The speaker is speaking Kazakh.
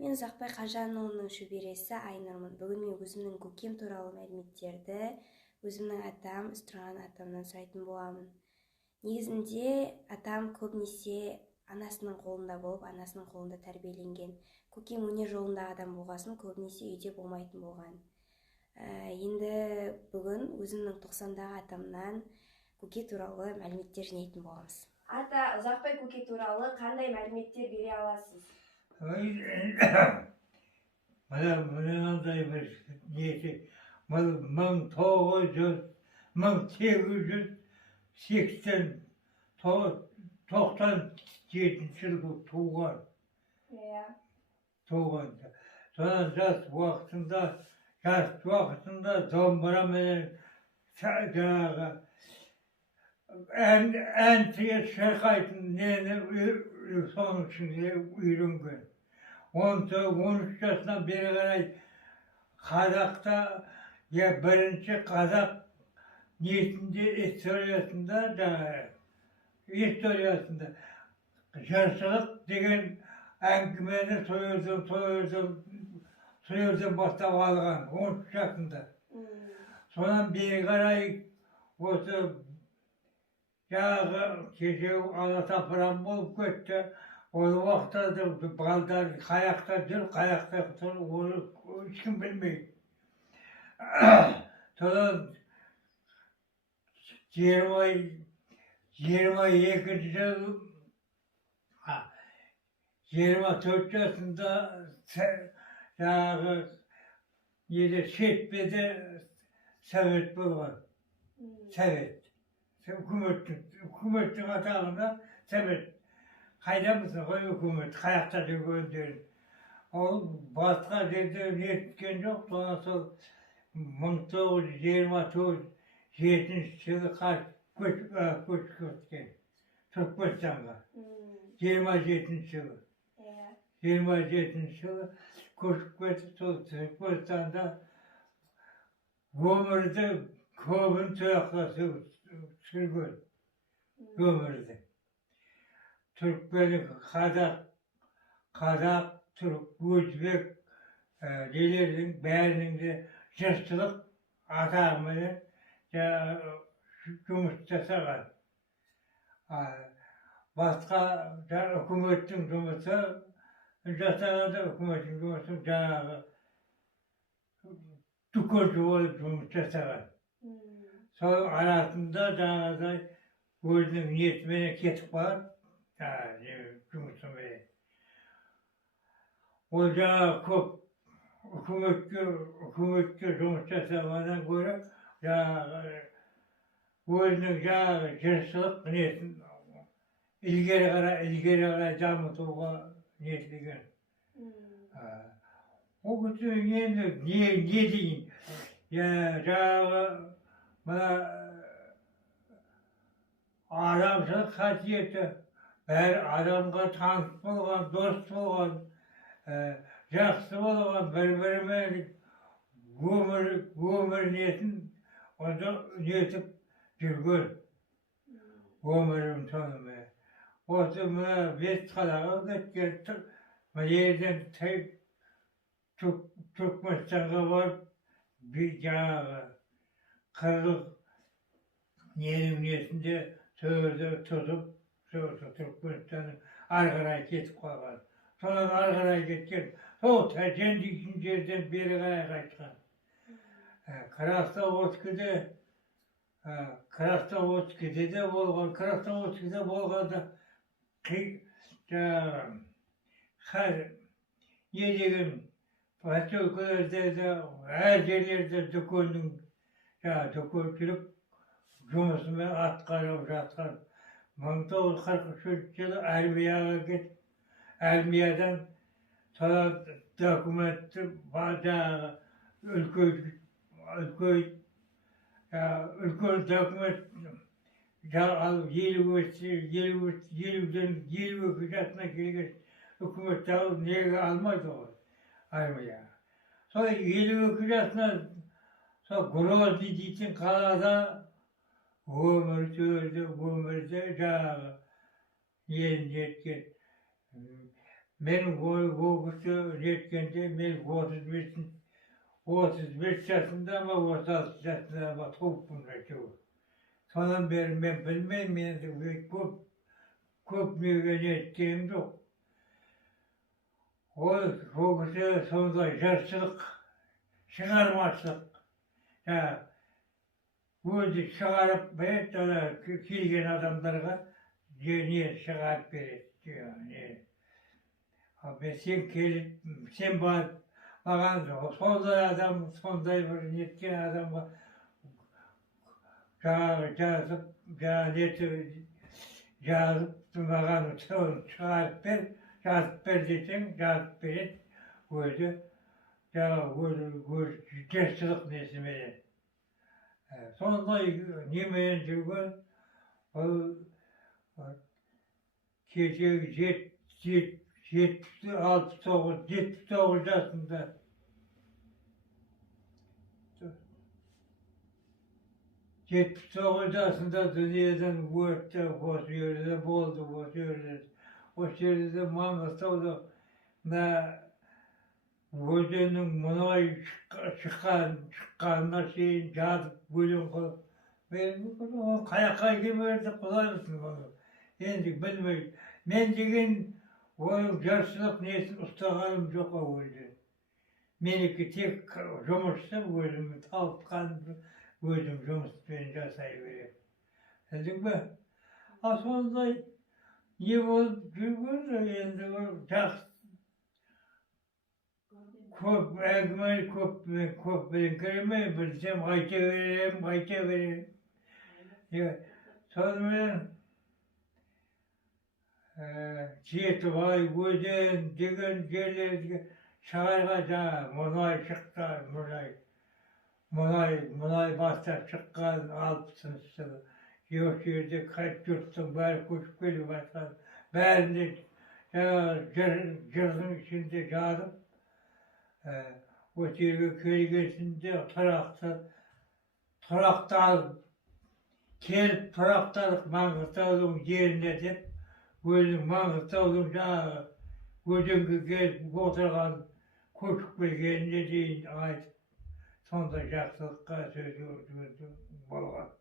Мен Ұзақбай Қажанұлының шөбересі Айнұрмын. Бүгін мен өзімнің көкем туралы мәліметтерді өзімнің атам, Үстірған атамнан сұрайтын боламын. Негізінде атам көбінесе анасының қолында болып, анасының қолында тәрбиеленген. Көкем өнер жолындағы адам болғасын, көбінесе үйде болмайтын болған. Енді бүгін өзімнің 90-дағы атамнан көке туралы мәліметтер жинайтын боламыз. Ата, Ұзақбай көке туралы қандай мәліметтер бере аласыз? Мынандай бір несі 1897 жылғы туған. Содан жас уақытында домбырамен жаңағы ән шырқайтын нені соның ішінде үйренген. 13 жасынан бері қарай қазақта, бірінші қазақ несінде историясында жыршылық деген әңгімені сол жерден бастап алған 13 жасында. Содан бері қарай осы жағы кешеу аласапыран болып кетті. Ол уақытта балдар қаяқта жүр, қаяқта тұр, оны ешкім білмейді. Содан 22 жыл, 24 жасында жаңағы шетпеде совет болған. Совет. Үкіметтің атағында совет. Қайдамысың ғой үкімет, қаяқта жүргендерін. Ол басқа жерде неткен жоқ, содан сол 1929-7 жылы көшіп кеткен Түркменстанға. 27 жылы. 27 жылы көшіп кетіп, сол Түркменстанда өмірді көбін тұяқта сүрген өмірді. Türkmeni, Kazak, Türk, Özbek nelerinin bärinin de jırçılık atağımını жұмыс жасаған. Басқа үкіметтің жұмысы жасағанда үкіметтің жұмысы жаңағы дүкенші болып жұмыс жасаған. Сол арасында жаңағыдай өзінің ниетімен кетіп қалады. Жұмысым бе. Ол жаңағы көп үкіметке жұмыс жасағаннан гөрі жаңағы өзінің жаңағы жыршылық несін ілгері қарай дамытуға ниеттеген. Ол күші енді не дейін? Жаңағы адамшылық қасиеті бәрі адамға таныс болған, дос болған, жақсы болған, бір-бірімен өмір несін нетіп жүрген өмірім сонымен. Осы Бесқалаға кеткен, жерден Түркменстанға барып, жаңағы қырғыз несінде тұтып, Түркменстанның ары қарай кетіп қалған. Содан ары қарай кеткен, сол тәжендейтін жерден бері қарай қайтқан. Красноvodskіде де болған, Красноvodskіде болғанда не деген поселкелерде де, әр жерлерде дүкеншілік жұмысымен атқарып жатқан. 1943 жылы армияға кетіп, армиядан содан документті жаңағы үлкен документ алып 52 жасына келген үкіметті алып неге алмайды ғой армияға. Сол 52 жасынан сол Грозный дейтін қалада өмірде жаңағы ен жеткен. Мен ол кісі yetkende men 35 yaşında ama 36 yaşında ama toplum çoğu. Sondan beri men bilmem men de köp ettiğim yok. O kişi sonunda yaşlılık, çıkarmazlık. Ya, özü çıkarıp kelgen adamlarga niye çıkarıp verir yani. Abi sen bakan sonday adam, sonday bir yetken adamga yazıp bakan çıkarıp ver, yazıp ver desem yazıp verir. Özü yaşlılık nesime. Sonunda yemeyen жүрген gece 79 yaşında 79 yaşında dünyadan öttü, o yerde buldu, o yerde. O yerde Mangostau'da Özünün munay çıkanına şeyin yazıp bölüm kılıp ben kayakay gibi verdik kullanırsın onu. Endi bilmeyin. Men degen onun yaşlılık nesin ustalarım yok o öyle. Meniki tek жұмысым özümü tavukkan özüm жұмыспен жасай берем. Bildin mi? Sonunda ne болып жүрген endi жақсы köp ägmeli köp bilinkerime bilsem ayta veririm. Ya, sonra Jeti vay öden degen yerlerge çağırga munay çıktı, munay bastap çıkkan 60'ıncı yılı. Yok yerde kaç yurttun bari koşup geliyor başkan. Bärinde cırgın içinde yardım. O yerge köygesinde tarakta kelip taraktalık Mangostau'nun yerine dep özüm Mangostau'nun ödünkü gelip oturgan koşup gelgenine deyin ait sonda жақсылыққа söz bolgan.